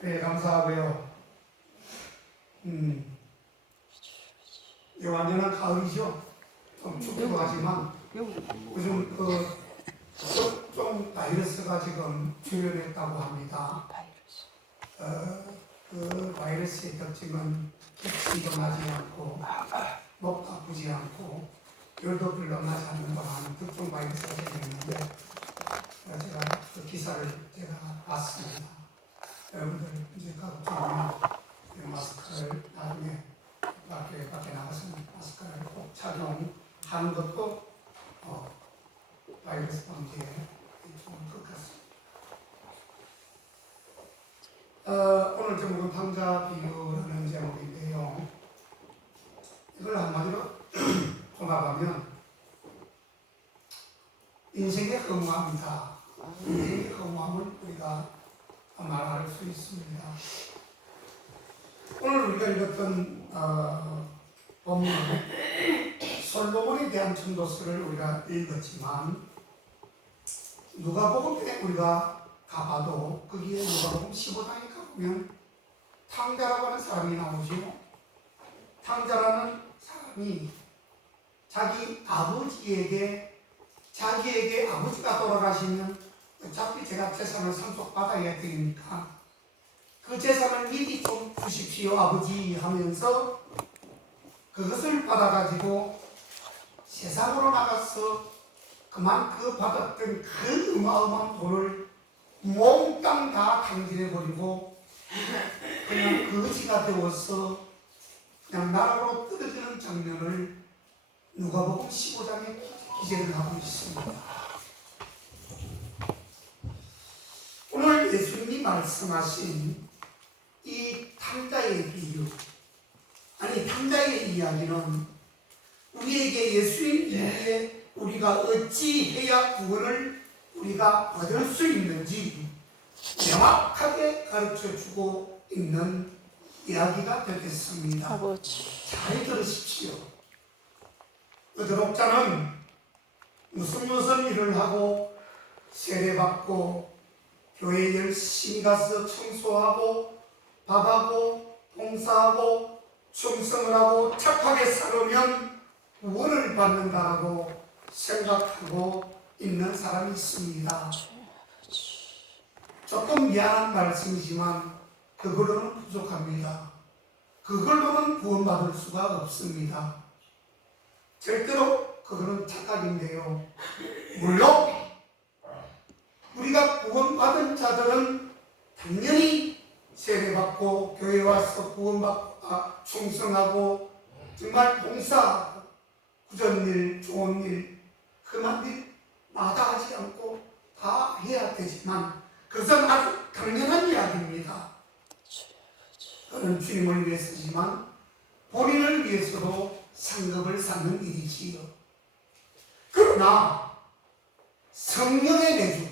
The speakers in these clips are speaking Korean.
그래, 감사하고요. 이제 완전한 가을이죠. 좀 춥기도 하지만 요즘 좀 바이러스가 지금 출현했다고 합니다. 그 바이러스의 특징은 기침도 나지 않고 목 아프지 않고 열도 별로 나지 않는 거라는 특정 바이러스가 생겼는데 제가 그 기사를 제가 봤습니다. 여러분들 이제 각종 마스크를 나중에 밖에 나가서 마스크를 꼭 착용하는 것도 바이러스 방지에 좋은 것 같습니다. 오늘 제목은 탕자 비유라는 제목인데요. 이걸 한마디로 통합하면 인생의 허무함이다. 인생의 허무함을 우리가 말할 수 있습니다. 오늘 우리가 읽었던 본문은 솔로몬에 대한 전도서를 우리가 읽었지만 누가복음에 우리가 가봐도 거기에 누가복음 15장에 가보면 탕자라고 하는 사람이 나오죠. 탕자라는 사람이 자기에게 아버지가 돌아가시면 어차피 제가 재산을 상속받아야 되니까 그 재산을 미리 좀 주십시오 아버지 하면서 그것을 받아가지고 세상으로 나가서 그만 그 받았던 그 어마어마한 돈을 몽땅 다 탕진해버리고 그냥 거지가 되어서 그냥 나락으로 떨어지는 장면을 누가복음 15장에 기재를 하고 있습니다. 오늘 예수님이 말씀하신 이 탕자의 비유, 탕자의 이야기는 우리에게 예수님 이후에 우리가 어찌해야 구원을 우리가 받을 수 있는지 명확하게 가르쳐주고 있는 이야기가 되겠습니다. 아버지. 잘 들으십시오. 그 도독자는 무슨 일을 하고 세례받고 교회 열심히 가서 청소하고 밥하고 봉사하고 충성을 하고 착하게 살으면 구원을 받는다라고 생각하고 있는 사람이 있습니다. 조금 미안한 말씀이지만 그걸로는 부족합니다. 그걸로는 구원받을 수가 없습니다. 절대로 그거는 착각인데요. 물론 우리가 구원받은 자들은 당연히 세례받고 교회 와서 구원받고 충성하고 정말 봉사하고 구전일, 좋은 일, 그만 일 마다하지 않고 다 해야 되지만 그것은 아주 당연한 이야기입니다. 그는 주님을 위해서지만 본인을 위해서도 상급을 쌓는 일이지요. 그러나 성령의 내주,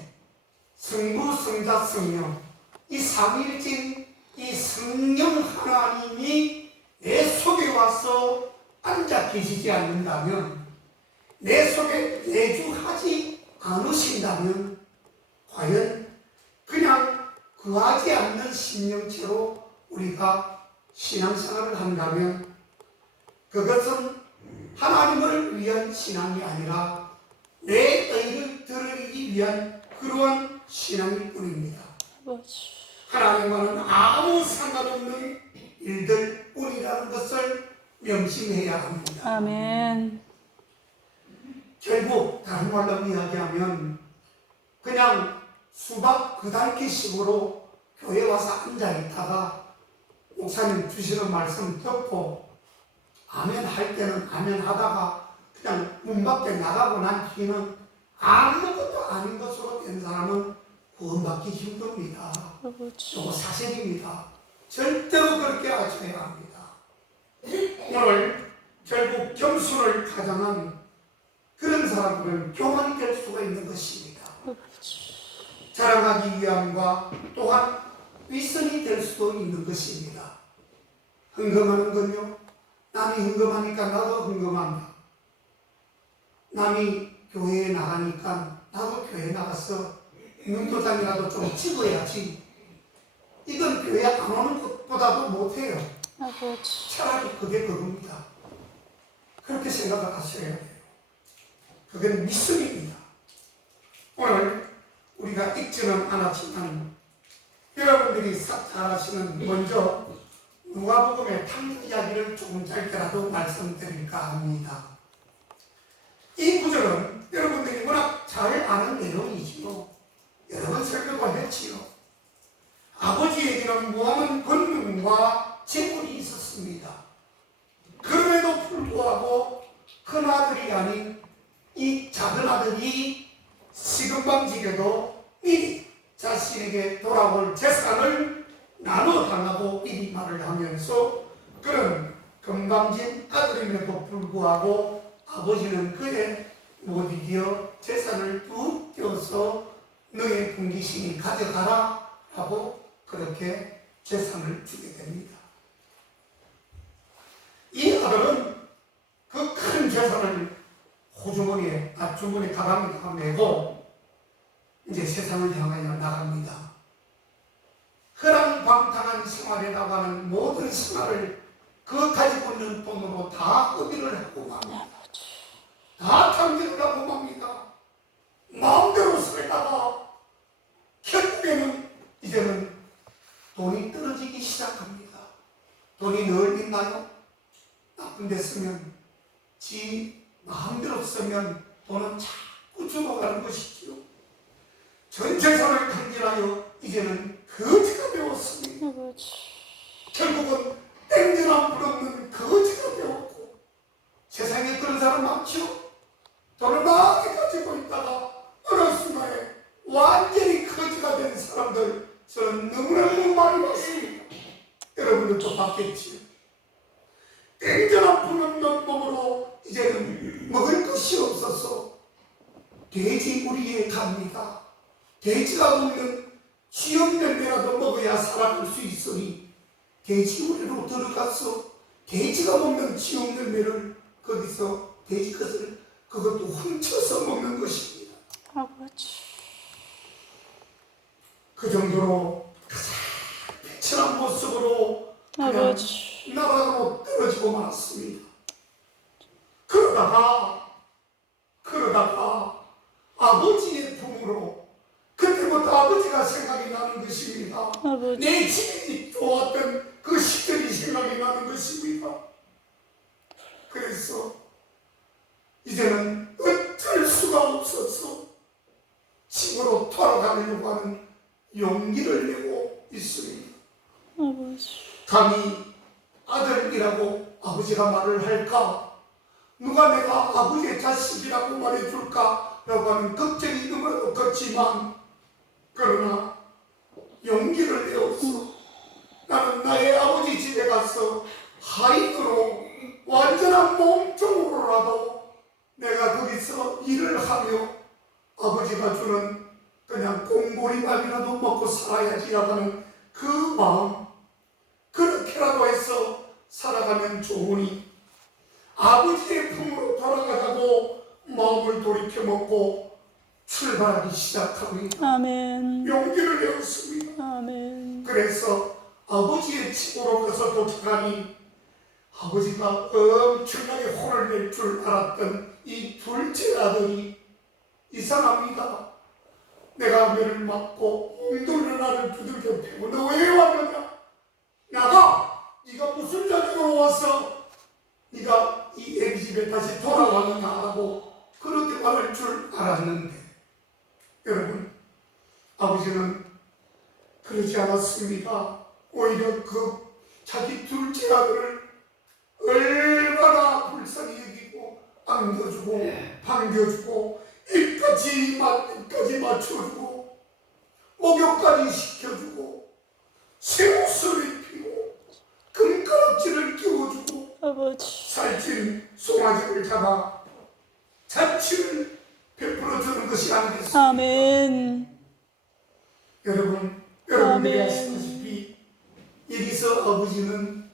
성부, 성자, 성령, 이 삼위일체인 이 성령 하나님이 내 속에 와서 앉아 계시지 않는다면, 내 속에 내주하지 않으신다면 과연 그냥 거하지 않는 신령체로 우리가 신앙생활을 한다면 그것은 하나님을 위한 신앙이 아니라 내 의를 드러내기 위한 그러한 신앙일 뿐입니다. 하나님과는 아무 상관없는 일들 뿐이라는 것을 명심해야 합니다. 아멘. 결국 다른 말로 이야기하면 그냥 수박 그달기식으로 교회 와서 앉아있다가 목사님 주시는 말씀 듣고 아멘 할 때는 아멘 하다가 그냥 문 밖에 나가고 난 뒤는 아무것도 아닌 것으로 된 사람은 구원받기 힘듭니다. 이거 사실입니다. 절대로 그렇게 하셔야 합니다. 오늘 결국 겸손을 가장한 그런 사람들은 교만이 될 수가 있는 것입니다. 자랑하기 위함과 또한 윗선이 될 수도 있는 것입니다. 흥금하는 건요, 남이 흥금하니까 나도 흥금한다. 남이 교회에 나가니까 나도 교회에 나가서 눈도장이라도 좀 찍어야지. 이건 교회 안 오는 것보다도 못해요. 아버지. 차라리 그게 그겁니다. 그렇게 생각을 하셔야 돼요. 그건 믿음입니다. 오늘 우리가 읽지는 않았지만 여러분들이 잘 아시는 먼저 누가복음의 탕자 이야기를 조금 짧게라도 말씀드릴까 합니다. 이 구절은 여러분들이 워낙 잘 아는 내용이지요. 여러 번 설교도 했지요. 아버지에게는 무한한 권능과 재물이 있었습니다. 그럼에도 불구하고 큰 아들이 아닌 이 작은 아들이 시금방지게도 미리 자신에게 돌아올 재산을 나눠 달라고 미리 말을 하면서 그런 건강진 아들임에도 불구하고 아버지는 그에 못 이겨 재산을 뚝 떼어서 너의 분기신이 가져가라 라고 그렇게 재산을 주게 됩니다. 이 아들은 그 큰 재산을 호주머니에, 주머니 가방에다가 메고 이제 세상을 향하여 나갑니다. 허랑방탕한 생활에 나가는 모든 생활을 그 가지고 있는 돈으로 다 의미를 하고 맙니다. 다 탕진을 하고 맙니다. 마음대로 살다가 결국에는 이제는 돈이 떨어지기 시작합니다. 돈이 늘 있나요? 나쁜 데 쓰면, 지 마음대로 쓰면 돈은 자꾸 죽어가는 것이지요. 전 재산을 탕진하여 이제는 거지가 되었습니다. 결국은 땡전 부없는 거지가 되었고, 세상에 그런 사람 많죠? 돈을 많이 가지고 있다가 어느 순간에 완전히 거지가 된 사람들 저는 너무너무 많이 봤습니다. 여러분들도 봤겠지요. 땡전 부없는 몸으로 이제는 먹을 것이 없어서 돼지우리에 갑니다. 돼지가 먹는 쥐염 열매라도 먹어야 살아갈 수 있으니 돼지우리로 들어가서 돼지가 먹는 쥐염 열매를 거기서 돼지 것을 그것도 훔쳐서 먹는 것입니다. 아버지. 그 정도로 가장 비천한 모습으로 그냥 나락으로 떨어지고 말았습니다. 그러다가 아버지의 품으로 그때부터 아버지가 생각이 나는 것입니다. 아버지. 내 집이 좋았던 그 시절이 생각이 나는 것입니다. 그래서 이제는 어쩔 수가 없어서 집으로 돌아가려고 하는 용기를 내고 있습니다. 아버지. 감히 아들이라고 아버지가 말을 할까? 누가 내가 아버지의 자식이라고 말해줄까? 라고 하는 걱정이 너무나도 컸지만 그러나 용기를 내어서 나는 나의 아버지 집에 가서 하인으로 완전한 몸종으로라도 내가 거기서 일을 하며 아버지가 주는 그냥 꽁보리밥이라도 먹고 살아야지라고 하는 그 마음, 그렇게라도 해서 살아가면 좋으니 아버지의 품으로 돌아가자고 마음을 돌이켜 먹고 출발하기 시작합니다. 아멘. 용기를 내었습니다. 아멘. 그래서 아버지의 집으로 가서 도착하니 아버지가 엄청나게 혼을 낼 줄 알았던 이 둘째 아들이 이상합니다. 내가 매를 맞고 엉덩이를 나를 두들겨 패고 너 왜 왔느냐? 나가! 네가 무슨 자격으로 와서 네가 이 애기 집에 다시 돌아왔느냐 하고 그렇게 말할 줄 알았는데 여러분, 아버지는 그러지 않았습니다. 오히려 그 자기 둘째 아들을 얼마나 불쌍히 여기고 안겨주고 반겨주고 입까지 맞춰주고 목욕까지 시켜주고 새 옷을 입히고 금가락지를 끼워주고 아버지. 살찐 송아지를 잡아 잔치를 베풀어주는 것이 아니겠습니까? 아멘. 여러분들이 아시다시피 여기서 아버지는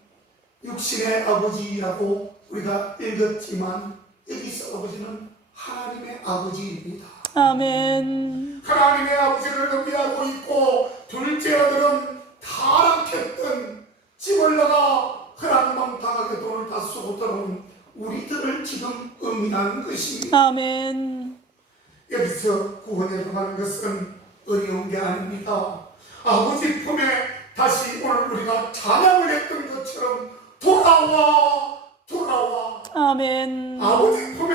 육신의 아버지라고 우리가 읽었지만 여기서 아버지는 하나님의 아버지입니다. 아멘. 하나님의 아버지를 의미하고 있고 둘째 아들은 타락했던 어쨌든 집을 나가 허랑방탕하게 돈을 다 쓰고 들어온 우리들을 지금 의미하는 것입니다. 아멘. 여기서 구원에 들어가는 것은 어려운 게 아닙니다. 아버지 품에 다시 오늘 우리가 찬양을 했던 것처럼 돌아와 돌아와 아멘. 아버지 품에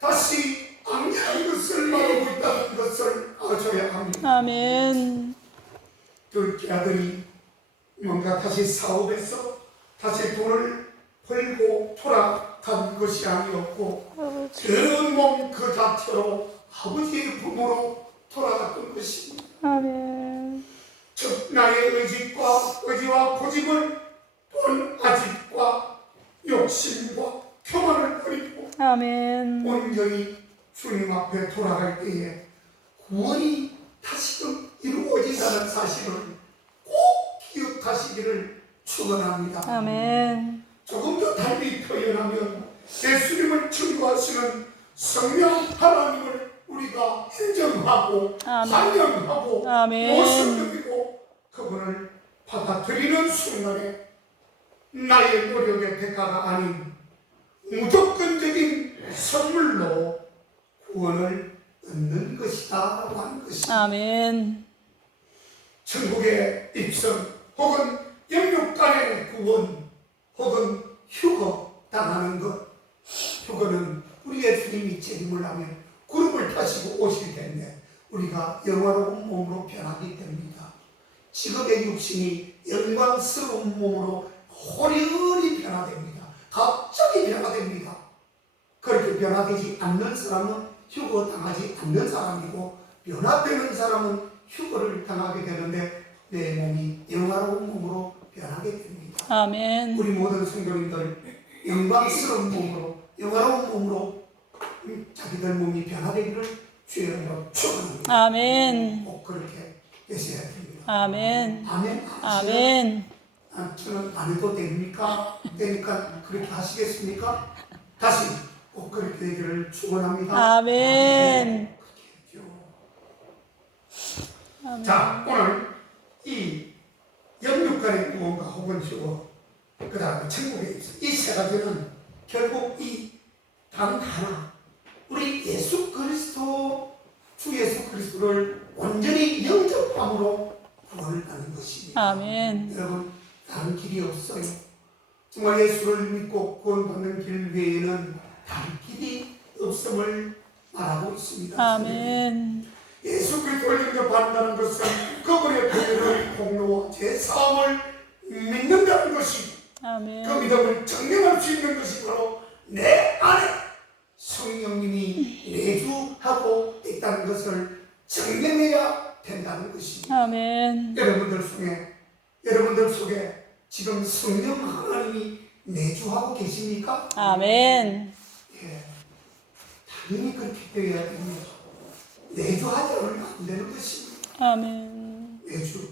다시 안개한 것을 말하고 있다는 것을 아셔야 합니다. 아멘. 둘째 아들이 뭔가 다시 사업에서 다시 돈을 벌고 돌아간 것이 아니었고 더러운 몸 그 자체로 아버지의 품으로 돌아갔던 것입니다. 아멘. 즉 나의 의지와 고집을 돈 아집과 욕심과 교만을 버리고 아멘. 온전히 주님 앞에 돌아갈 때에 구원이 다시금 이루어진다는 사실을 꼭 기억하시기를 축원합니다. 아멘. 조금 더 달리 표현하면 예수님을 증거하시는 성령 하나님을 우리가 인정하고 아멘. 환영하고 아멘. 모습적이고 그분을 받아들이는 순간에 나의 노력의 대가가 아닌 무조건적인 선물로 구원을 얻는 것이다 라고 하는 것입니다. 아멘. 천국의 입성 혹은 영육간의 구원 혹은 휴거 당하는 것, 휴거는 우리의 주님이 책임을 하면 구름을 타시고 오실 텐데 우리가 영화로운 몸으로 변하게 됩니다. 지금의 육신이 영광스러운 몸으로 호리호리 변화됩니다. 갑자기 변화됩니다. 그렇게 변화되지 않는 사람은 휴거 당하지 않는 사람이고 변화되는 사람은 휴거를 당하게 되는데 내 몸이 영화로운 몸으로 변하게 됩니다. 아멘. 우리 모든 성도님들 영광스러운 몸으로 영화로운 몸으로 자기들 몸이 변화되기를 주의 이름으로 축원합니다. 아멘. 꼭 그렇게 되셔야 됩니다. 아멘. 아멘. 아멘. 저는 안 해도 됩니까? 되니까 그렇게 하시겠습니까? 다시 꼭 그렇게 되기를 축원합니다. 아멘. 그렇게 해줘. 아멘. 자, 오늘 이 영육간의 구원과 혹은 휴거, 그 다음에 천국에 있어. 이 세 가지는 결국 이 단 하나, 우리 예수 그리스도, 주 예수 그리스도를 완전히 영접함으로 구원을 받는 것입니다. 아멘. 여러분, 다른 길이 없어요. 정말 예수를 믿고 구원받는 길 외에는 다른 길이 없음을 말하고 있습니다. 아멘. 예수 그리스도를 영접한다는 것은 그분의 보혈의 공로와 제사함을 믿는다는 것이 그 아멘. 믿음을 증명할 수 있는 것이 바로 내 안에 성령님이 내주하고 있다는 것을 증명해야 된다는 것입니다. 아멘. 여러분들 속에 지금 성령 하나님이 내주하고 계십니까? 아멘. 예, 당연히 그렇게 되어야 됩니다. 내주하지 않으면 안 되는 것입니다. 아멘. 내주.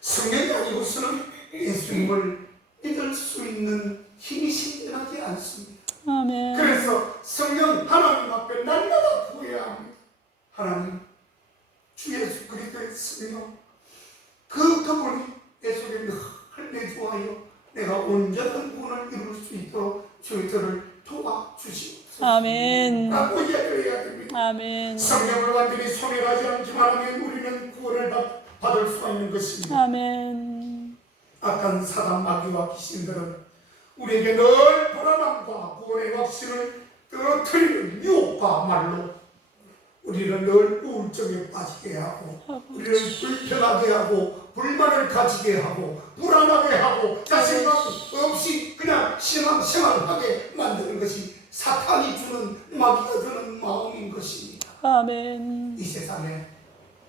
성령이 아니고서는 예수님을 믿을 수 있는 힘이 생겨나지 않습니다. 아멘. 그래서 성령 하나님 앞에 날마다 구해야 합니다. 하나님, 주 예수 그리스도의 성령, 그분이 내 속에 늘 내주하여 내가 온전한 구원을 이룰 수 있도록 저희들을 도와주시옵소서. 아멘. 라고 이야기를 해야 됩니다. 아멘. 성령을 완전히 소멸하지 않기만 하면 우리는 구원을 받을 수가 있는 것입니다. 아멘. 악한 사단 마귀와 귀신들은 우리에게 늘 불안함과 구원의 확신을 떨어뜨리는 유혹과 말로 우리를 늘 우울증에 빠지게 하고 우리를 불편하게 하고 불만을 가지게 하고 불안하게 하고 자신감 없이 그냥 생활하게 만드는 것이 사탄이 주는 마귀가 주는 마음인 것입니다. 아멘. 이 세상에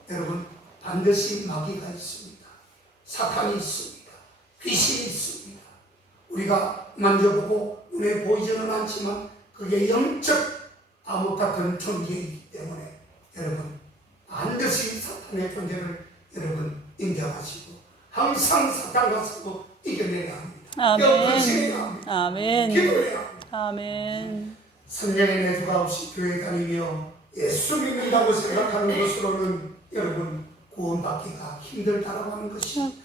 여러분 반드시 마귀가 있습니다. 사탄이 있습니다. 귀신이 있습니다. 우리가 만져보고 눈에 보이지는 않지만 그게 영적 암흑 같은 존재이기 때문에 여러분 반드시 사탄의 존재를 여러분 인정하시고 항상 사탄과 싸워 이겨내야 합니다. 아멘. 합니다. 아멘. 기도해야 합니다. 아멘. 성령의 내주가 없이 교회 다니며 예수 믿는다고 생각하는 것으로는 여러분 구원받기가 힘들다라고 하는 것입니다.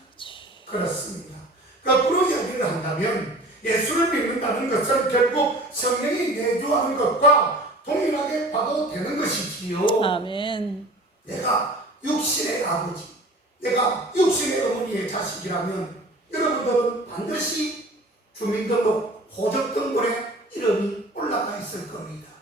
그렇습니다. 거꾸로 이야기를 한다면 예수를 믿는다는 것은 결국 성령이 내주하는 것과 동일하게 봐도 되는 것이지요. 아멘. 내가 육신의 아버지, 내가 육신의 어머니의 자식이라면 여러분들은 반드시 주민등록 호적등본에 이름이 올라가 있을 겁니다.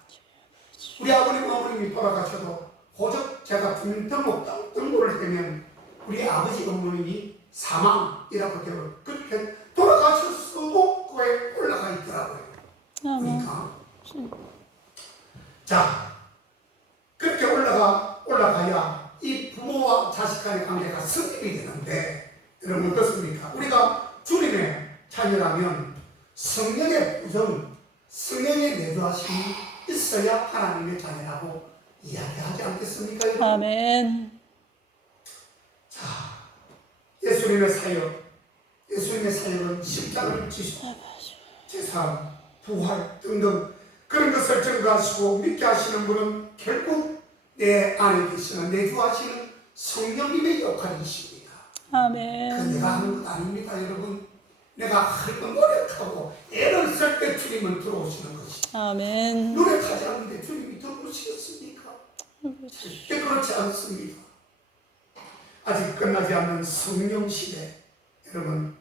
우리 아버님 어머님이 돌아가셔도 호적 제가 주민등록번호를 대면 우리 아버지 어머님이 사망이라고 되어 그렇게 돌아가셨어도 그거에 올라가 있더라고요. 아멘. 그러니까 자 그렇게 올라가야 이 부모와 자식 간의 관계가 성립이 되는데 여러분 어떻습니까? 우리가 주님의 자녀라면 성령의 부정, 성령의 내주하심이 있어야 하나님의 자녀라고 이야기하지 않겠습니까? 여러분? 아멘. 자, 예수님의 사역은 십자가를 지시고 제사, 부활 등등 그런 것을 증거하시고 믿게 하시는 분은 결국 내 안에 계시는 내주하시는 성령님의 역할이십니다. 아멘. 내가 하는 것 아닙니다, 여러분. 내가 하려고 노력하고 애를 쓸 때 주님은 들어오시는 것이죠. 아멘. 노력하지 않는데 주님이 들어오시겠습니까? 절대 그렇지 않습니다. 아직 끝나지 않는 성령 시대, 여러분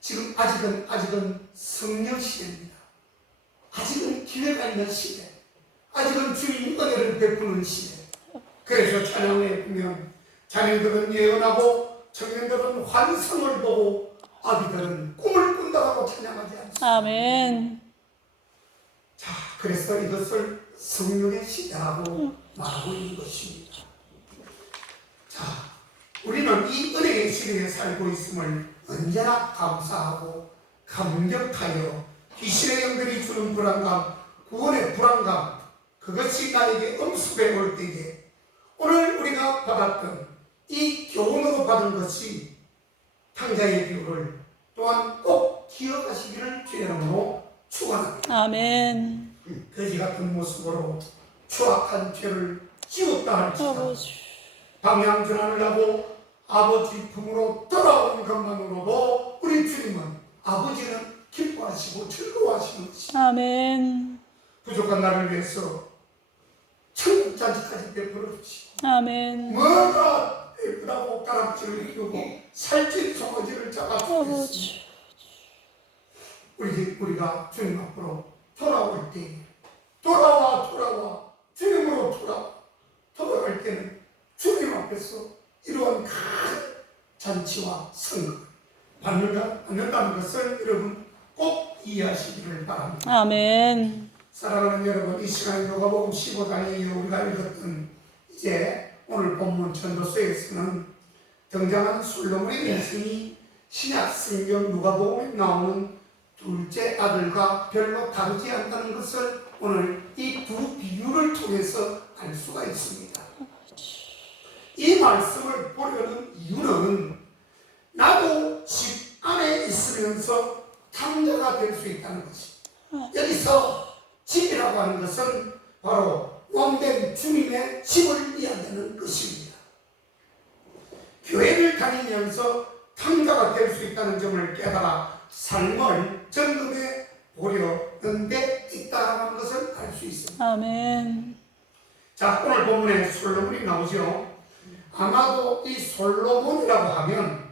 지금 아직은 성령 시대입니다. 아직은 기회가 있는 시대, 아직은 주님 은혜를 베푸는 시대. 그래서 찬양에 보면 자녀들은 예언하고 청년들은 환상을 보고 아비들은 꿈을 꾼다고 찬양하지 않습니다. 아멘. 자, 그래서 이것을 성령의 시대라고 말하고 있는 것입니다. 자, 우리는 이 은혜의 시대에 살고 있음을 언제나 감사하고 감격하여 귀신의 영들이 주는 불안감, 구원의 불안감, 그것이 나에게 엄습해 올 때에 오늘 우리가 받았던 이 교훈으로 받은 것이 탕자의 비유를 또한 꼭 기억하시기를 주의 이름으로 축원합니다. 아멘. 거지 같은 모습으로 추악한 죄를 지웠다 할지라도 아버지. 방향전환을 하고 아버지 품으로 돌아오는 것만으로도 우리 주님은 아버지는 기뻐하시고 즐거워하시는 것입니다. 아멘. 부족한 나를 위해서 천국잔치까지 베풀어 주시고 아멘. 뭐가 예쁘다고 가락지를 이루고 살찐 송아지를 잡아주겠습니다. 아버지. 우리가 주님 앞으로 돌아올 때 돌아와 주님으로 돌아갈 때는 주님 앞에서 이러한 큰 잔치와 성을 받는다는 것을 여러분 꼭 이해하시기를 바랍니다. 아멘. 사랑하는 여러분, 이 시간에 누가복음 15장에 우리가 읽었던 이제 오늘 본문 전도서에서는 등장한 솔로몬의 인생이 신약 성경 누가복음에 나오는 둘째 아들과 별로 다르지 않다는 것을 오늘 이 두 비유를 통해서 알 수가 있습니다. 이 말씀을 보려는 이유는 나도 집 안에 있으면서 탕자가 될 수 있다는 것입니다. 여기서 집이라고 하는 것은 바로 왕된 주님의 집을 이야기하는 것입니다. 교회를 다니면서 탕자가 될 수 있다는 점을 깨달아 삶을 점검해 보려는 데 있다는 것을 알 수 있습니다. 아멘. 자, 오늘 본문에 솔로몬이 나오죠. 아마도 이 솔로몬이라고 하면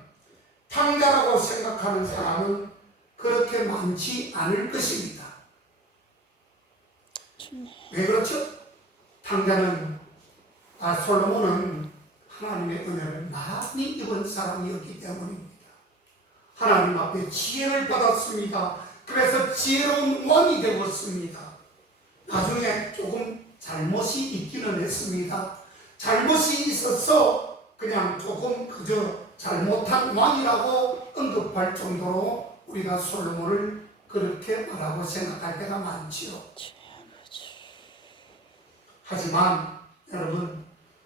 탕자라고 생각하는 사람은 그렇게 많지 않을 것입니다. 왜 그렇죠? 솔로몬은 하나님의 은혜를 많이 입은 사람이었기 때문입니다. 하나님 앞에 지혜를 받았습니다. 그래서 지혜로운 왕이 되었습니다. 나중에 조금 잘못이 있기는 했습니다. 잘못이 있어서 그냥 조금 그저 잘못한 왕이라고 언급할 정도로 우리가 솔로몬을 그렇게 말하고 생각할 때가 많지요. 하지만 여러분,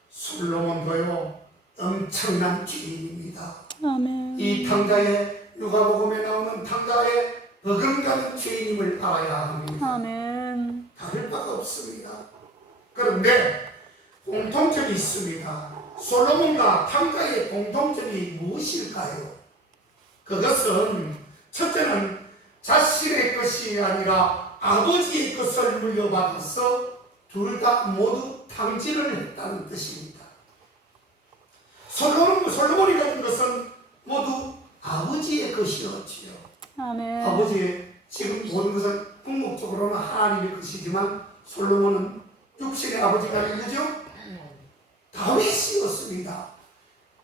솔로몬도요 엄청난 죄인입니다. 아멘. 이 탕자의 누가복음에 나오는 탕자의 버금가는 죄인임을 알아야 합니다. 아멘. 다를 바가 없습니다. 그런데 공통점이 있습니다. 솔로몬과 탕자의 공통점이 무엇일까요? 그것은 첫째는 자신의 것이 아니라 아버지의 것을 물려받아서 둘 다 모두 탕진을 했다는 뜻입니다. 솔로몬이 가진 것은 모두 아버지의 것이었지요. 아멘. 아버지의 지금 모든 것은 궁극적으로는 하나님의 것이지만 솔로몬은 육신의 아버지가 누구죠? 다윗이었습니다.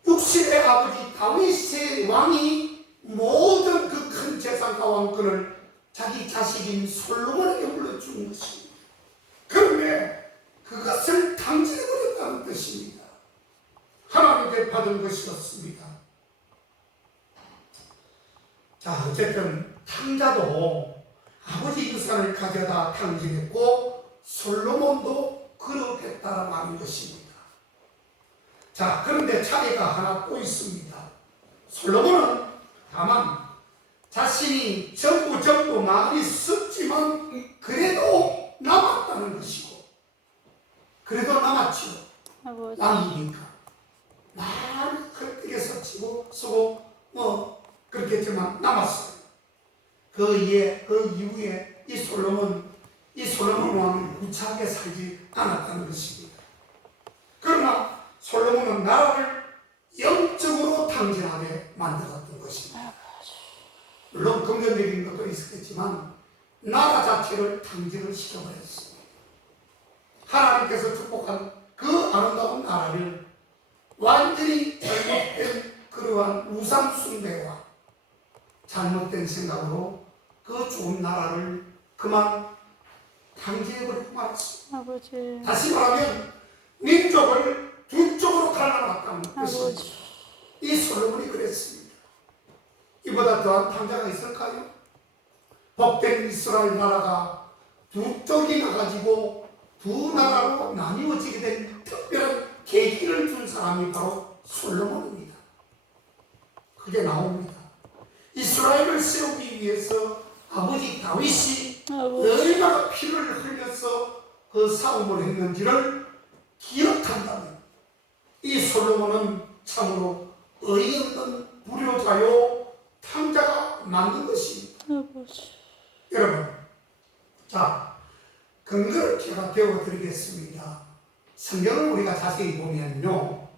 육신의 아버지 다윗의 왕이 모든 그 큰 재산과 왕권을 자기 자식인 솔로몬에게 물려준 것입니다. 그런데 그것을 탕진해버렸다는 뜻입니다. 하나님께 받은 것이었습니다. 자, 어쨌든 탕자도 아버지 유산을 가져다 탕진했고 솔로몬도 그렇겠다라고 하는 것입니다. 자, 그런데 차이가 하나 또 있습니다. 솔로몬은 다만 자신이 전부 많이 썼지만 그래도 남았다는 것이고, 그래도 남았죠. 아버지. 왕이니까 많이 헐떡에 쓰고 뭐 그렇겠지만 남았어요. 그 이후에 이 솔로몬 왕은 구차하게 살지 않았다는 것입니다. 그러나 솔로몬은 나라를 영적으로 탕진하게 만들었던 것입니다. 물론 긍정적인 것도 있었겠지만 나라 자체를 탕진을 시켜버렸습니다. 하나님께서 축복한 그 아름다운 나라를 완전히 잘못된 그러한 우상 숭배와 잘못된 생각으로 그 좋은 나라를 그만 탕진해버리고 말았습니다. 아버지. 다시 말하면 민족을 두 쪽으로 갈라놨다는 것입니다. 아버지. 이 솔로몬이 그랬습니다. 이보다 더한 탕자가 있을까요? 복된 이스라엘 나라가 두 쪽이 나가지고 두 나라로 나뉘어지게 된 특별한 계기를 준 사람이 바로 솔로몬입니다. 그게 나옵니다. 이스라엘을 세우기 위해서 아버지 다윗이 얼마나 피를 흘려서 그 싸움을 했는지를 기억한다면 이 솔로몬은 참으로 어이없는 불효자요 탕자가 맞는 것입니다. 아버지. 여러분, 자, 근거를 제가 배워드리겠습니다. 성경을 우리가 자세히 보면요,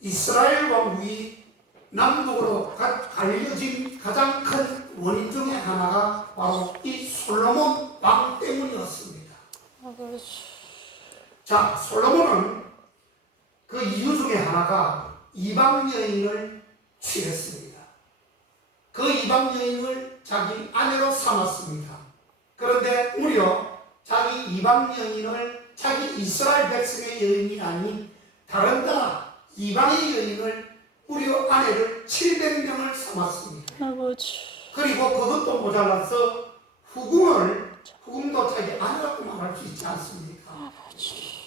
이스라엘 왕국이 남북으로 갈려진 가장 큰 원인 중에 하나가 바로 이 솔로몬 왕 때문이었습니다. 아버지. 자, 솔로몬은 그 이유 중에 하나가 이방 여인을 취했습니다. 그 이방 여인을 자기 아내로 삼았습니다. 그런데 무려 자기 이방 여인을 자기 이스라엘 백성의 여인이 아닌 다른 나라 이방의 여인을 무려 아내를 700명을 삼았습니다. 아버지. 그리고 그것도 모자라서 후궁도 자기 아내라고 말할 수 있지 않습니까?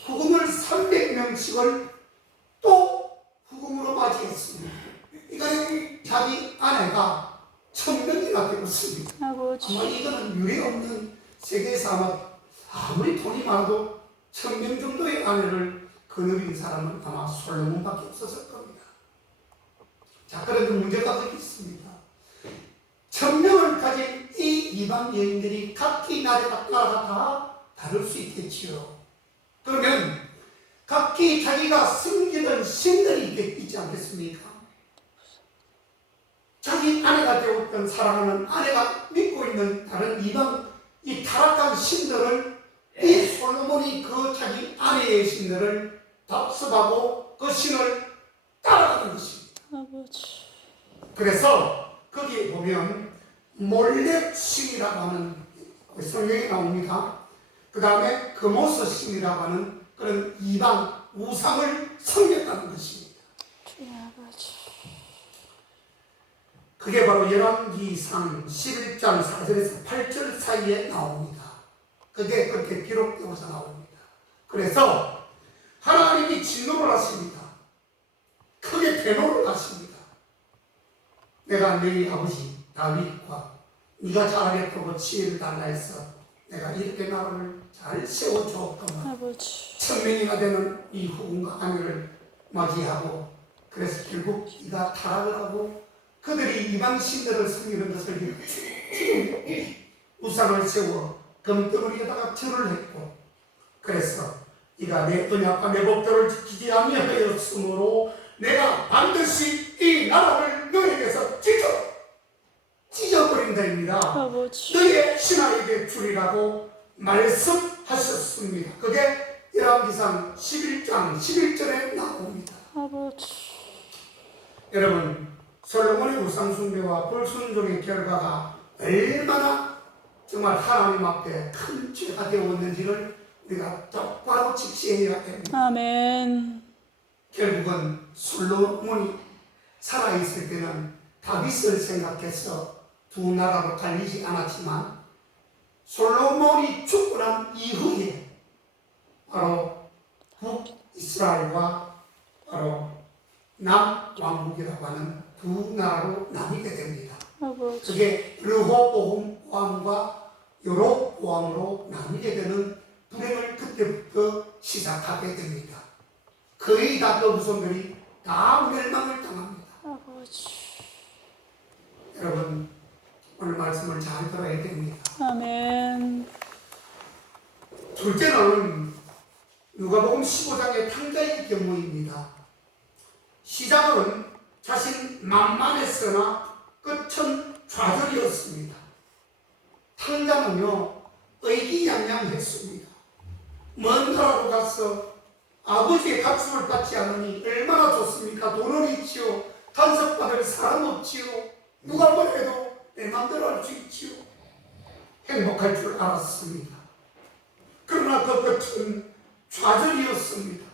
후궁을 300명씩을 또 후궁으로 맞이했습니다. 이거는 자기 아내가 1000명이나 되었습니다. 아버지. 아마 이거는 유례없는 세계에서 아무리 돈이 많아도 1000명 정도의 아내를 거느린 사람은 아마 솔로몬밖에 없었을 겁니다. 자, 그런데 문제가 거기 있습니다. 1000명을 가진 이 이방 여인들이 각기 나라가 다 다를 수 있겠지요. 그러면 각기 자기가 섬기던 신들이 있지 않겠습니까? 자기 아내가 되었던 사랑하는 아내가 믿고 있는 다른 이방 이 타락한 신들을 이 솔로몬이 그 자기 아내의 신들을 답습하고 그 신을 따라가는 것입니다. 아버지. 그래서 거기에 보면 몰렉 신이라고 하는 성경에 나옵니다. 그 다음에 금오스 신이라고 하는 그런 이방 우상을 섬겼다는 것입니다. 아버지. 그게 바로 열왕기상 11장 4절에서 8절 사이에 나옵니다. 그게 그렇게 기록되어서 나옵니다. 그래서 하나님이 진노를 하십니다. 크게 대노를 하십니다. 내가 너희 아버지 다윗과 네가 잘하겠다고 지혜를 달라 해서 내가 이렇게 나라를 잘 세워주었더만 아버지. 1000명이나 되는 이 후궁과 아내를 맞이하고 그래서 결국 네가 타락을 하고 그들이 이방 신들을 섬기는 것을 우상을 세워 금덩어리에다가 절을 했고, 그래서 이가 내 언약과 내 법도를 지키지 아니하였으므로 내가 반드시 이 나라를 너에게서 찢어버린다입니다. 아버지. 너희의 신하에게 주리라고 말씀하셨습니다. 그게 열왕기상 11장 11절에 나옵니다. 아버지. 여러분, 솔로몬의 우상숭배와 불순종의 결과가 얼마나 정말 하나님 앞에 큰 죄가 되었는지를 우리가 똑바로 직시해야 됩니다. 아멘. 결국은 솔로몬이 살아있을 때는 다윗을 생각해서 두 나라로 갈리지 않았지만, 솔로몬이 죽고 난 이후에 바로 북이스라엘과 바로 남왕국이라고 하는 두 나라로 나뉘게 됩니다. 아버지. 그게 르호보암과 여로보암으로 나뉘게 되는 불행을 그때부터 시작하게 됩니다. 거의 다 그 후손들이 다 멸망을 당합니다. 아버지. 여러분, 오늘 말씀을 잘 들어야 됩니다. 아멘. 둘째는 누가복음 15장의 탕자의 경우입니다. 시작은 자신 만만했으나 끝은 좌절이었습니다. 탕자는요, 의기양양했습니다. 먼 나라로 가서 아버지의 각수를 받지 않으니 얼마나 좋습니까? 돈은 있지요. 간섭받을 사람 없지요. 누가 뭐래도 내 마음대로 할 수 있지요. 행복할 줄 알았습니다. 그러나 그 끝은 좌절이었습니다.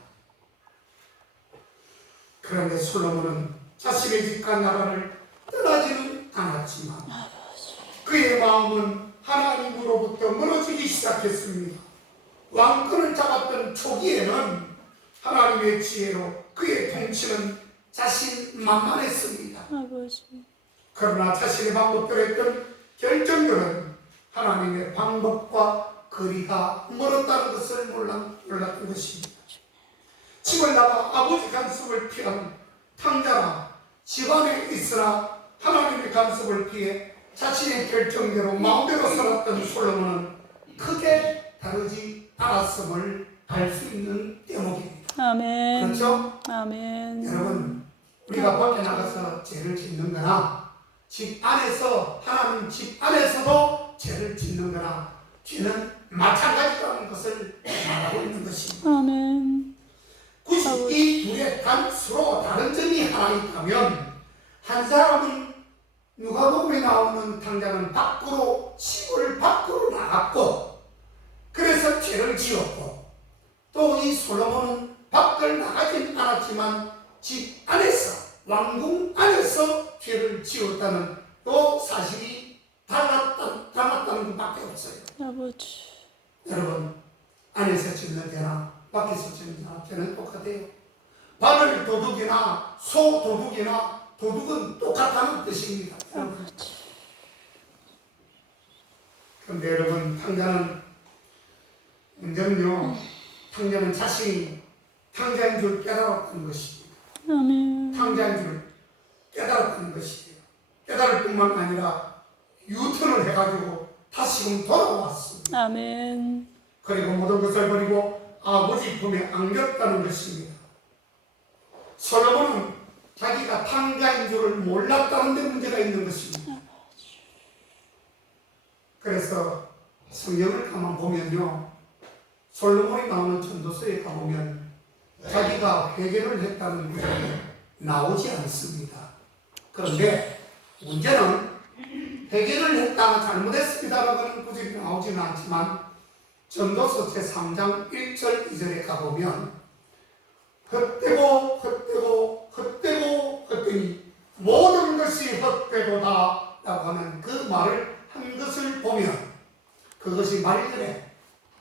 그런데 솔로몬은 자신의 집과 나라를 떠나지는 않았지만 그의 마음은 하나님으로부터 멀어지기 시작했습니다. 왕권을 잡았던 초기에는 하나님의 지혜로 그의 통치는 자신만만했습니다. 아버지. 그러나 자신의 방법대로 했던 결정들은 하나님의 방법과 거리가 멀었다는 것을 몰랐던 것입니다. 집을 나가 아버지 간섭을 피한 탕자나 집안에 있으나 하나님의 간섭을 피해 자신의 결정대로 마음대로 살았던 솔로몬은 크게 다르지 않았음을 알 수 있는 대목입니다. 아멘. 그렇죠? 아멘. 여러분, 우리가 밖에 나가서 죄를 짓는 거나 집 안에서 하나님 집 안에서도 죄를 짓는 거나 죄는 마찬가지라는 것을 말하고 있는 것입니다. 아멘. 굳이 이 둘의 서로 다른 점이 하나 있다면, 한 사람은 누가복음에 나오는 탕자는 집을 밖으로 나갔고 그래서 죄를 지었고, 또 이 솔로몬은 밖을 나가진 않았지만 집 안에서 왕궁 안에서 죄를 지었다는 또 사실이 달랐다는 것밖에 없어요. 아버지. 여러분, 안에서 짓는 죄나 밖에서 짓는 죄는 똑같아요. 바늘 도둑이나 소 도둑이나 도둑은 똑같다는 뜻입니다. 아버지. 그런데 여러분, 탕자는 자신이 탕자인 줄 깨달았다는 것입니다. 아멘. 탕자인 줄 깨달았다는 것이에요. 깨달을 뿐만 아니라 유턴을 해가지고 다시금 돌아왔습니다. 아멘. 그리고 모든 것을 버리고 아버지 품에 안겼다는 것입니다. 솔로몬은 자기가 탕자인 줄을 몰랐다는 데 문제가 있는 것입니다. 그래서 성경을 가만 보면요, 솔로몬이 나오는 전도서에 가보면 자기가 회개를 했다는 구절이 나오지 않습니다. 그런데 문제는 회개를 했다, 잘못했습니다라고 하는 구절이 나오지는 않지만 전도서 제3장 1절 2절에 가보면 헛되고 헛되니 모든 것이 헛되도다 라고 하는 그 말을 한 것을 보면, 그것이 말일에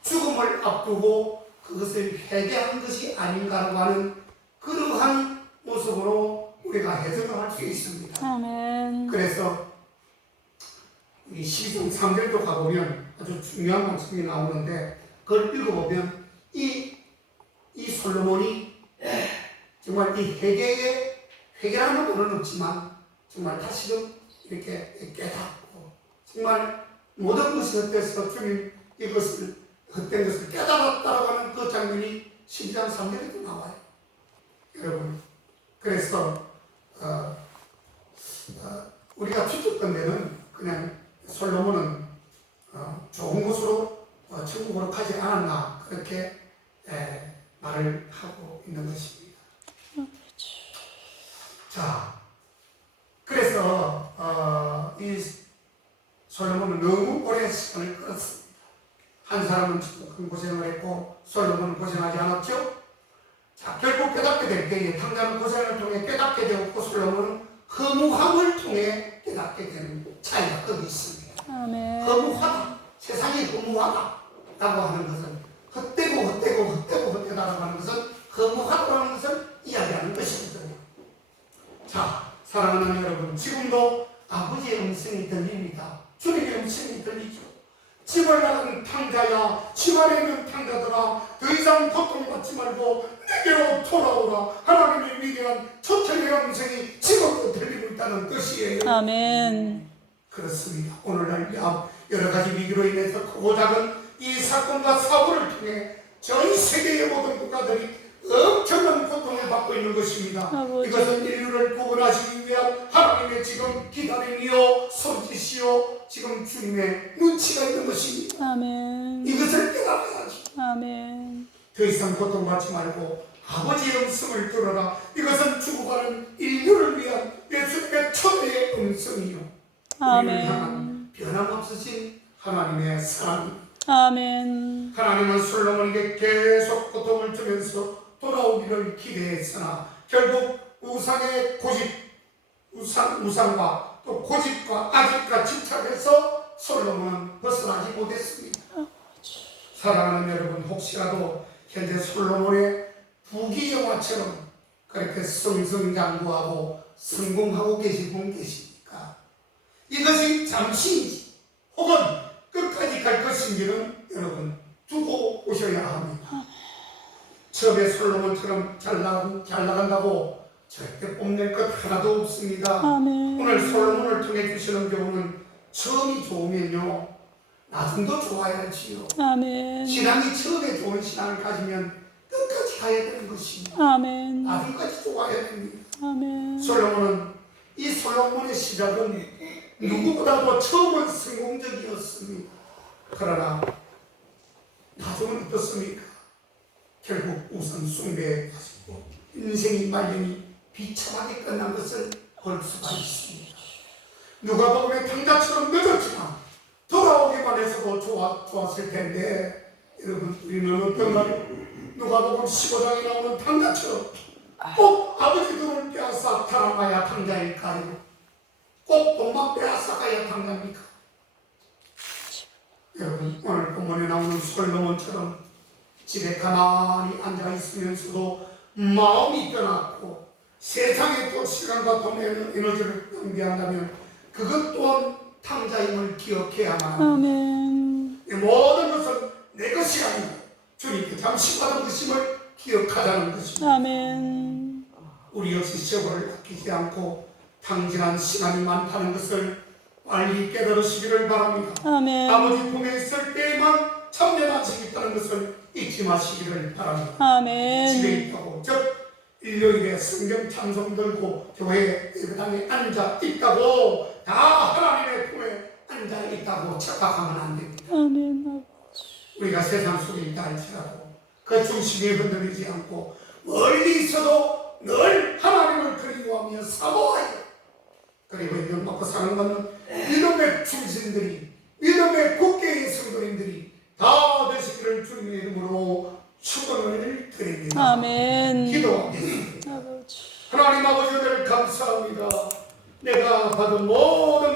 죽음을 앞두고 그것을 회개한 것이 아닌가라고 하는 그러한 모습으로 우리가 해석을 할 수 있습니다. 아멘. 그래서 이 12장 3절도 가보면 아주 중요한 말씀이 나오는데, 그걸 읽어보면 이 솔로몬이 정말 이 회개라는 말은 없지만 정말 다시금 이렇게 깨닫고 정말 모든 것이 헛되서 주님 이것을 헛된 것을 깨달았다라고 하는 그 장면이 12장 3절에도 나와요. 여러분 그래서 우리가 추측한 데는 그냥 솔로몬은 좋은 곳으로 천국으로 가지 않았나 그렇게 말을 하고 있는 것입니다. 자, 그래서 이 솔로몬은 너무 오랜 시간을 끌었습니다. 한 사람은 큰 고생을 했고 솔로몬은 고생하지 않았죠. 자, 결국 깨닫게 될 때에 탕자는 고생을 통해 깨닫게 되었고 솔로몬은 허무함을 통해 깨닫게 되는 차이가 거기 있습니다. 아멘. 허무하다, 세상이 허무하다라고 하는 것은 헛되다라고 하는 것은 허무하다라는 것을 이야기하는 것이거든요. 자, 사랑하는 여러분, 지금도 아버지의 음성이 들립니다. 주님의 음성이 들리죠. 집을 나간 탕자야, 집 안에 있는 탕자들아, 더 이상 고통받지 말고 내게로 돌아오라. 하나님의 위대한 초청의 음성이 지금도 들리고 있다는 뜻이에요. 아멘. 그렇습니다. 오늘날 여러 가지 위기로 인해서 크고 작은 이 사건과 사고를 통해 전 세계의 모든 국가들이 엄청난 고통을 받고 있는 것입니다. 아버지. 이것은 인류를 구원하시기 위한 하나님의 지금 기다림이요 손짓이요 지금 주님의 눈치가 있는 것입니다. 아멘. 이것을 깨달아야지. 아멘. 더 이상 고통받지 말고 아버지의 음성을 들어라. 이것은 죽어가는 인류를 위한 예수님의 초대의 음성이요 우리를 향한 아멘. 변함없으신 하나님의 사랑입니다. 아멘. 하나님은 솔로몬에게 계속 고통을 주면서 돌아오기를 기대했으나 결국 우상의 우상과 또 고집과 악의가 집착해서 솔로몬은 벗어나지 못했습니다. 사랑하는 여러분, 혹시라도 현재 솔로몬의 부귀영화처럼 그렇게 승승장구하고 성공하고 계신 분 계십니까? 이것이 잠시인지 혹은 끝까지 갈 것인지는 여러분 두고 오셔야 합니다. 처음에 솔로몬처럼 잘 나간다고 절대 뽐낼 것 하나도 없습니다. 아멘. 오늘 솔로몬을 통해 주시는 교훈은 처음이 좋으면요 나중도 좋아야지요. 아멘. 신앙이 처음에 좋은 신앙을 가지면 끝까지 가야 되는 것입니다. 아멘. 나중까지 좋아야 됩니다. 아멘. 이 솔로몬의 시작은 누구보다도 처음은 성공적이었습니다. 그러나 나중은 어떻습니까? 결국 우선 숭배에 빠지고 인생이 말년이 비참하게 끝난 것을 볼 수가 있습니다. 누가복음의 탕자처럼 늦었지만 돌아오기만 해서도 좋았을 텐데 여러분 우리는 어떤가요? 누가복음 15장에 나오는 탕자처럼 꼭 아버지 돈을 빼앗아 탈환하야 탕자일까요? 꼭 돈만 빼앗아가야 탕자입니까? 여러분 오늘 본문에 나오는 솔로몬처럼 집에 가만히 앉아 있으면서도 마음이 떠났고 세상에 또 시간과 돈의 에너지를 낭비한다면 그것 또한 탕자임을 기억해야만 합니다. 아멘. 모든 것은 내 것이 아니고 주님께 잠시 받은 것임을 기억하자는 것입니다. 아멘. 우리 역시 세월을 아끼지 않고 탕진한 시간이 많다는 것을 빨리 깨달으시기를 바랍니다. 아멘. 아버지 품에 있을 때에만 참된 안식이 있다는 것을 잊지 마시기를 바랍니다. 집에 아멘. 있다고 즉 일요일에 성경 찬송 들고 교회 예배당에 앉아 있다고 다 하나님의 품에 앉아 있다고 착각하면 안 됩니다. 아멘. 우리가 세상 속에 있다 할지라도 그 중심에 흔들리지 않고 멀리 있어도 늘 하나님을 그리워하며 사모하여 그리고 이걸 먹고 사는 것은 믿음의 중심들이 믿음의 국계의 성도님들이 다 되시기를 주님의 이름으로 축원을 드립니다. 아멘. 기도하겠습니다. 아버지. 하나님 아버지 은혜를 감사합니다. 내가 받은 모든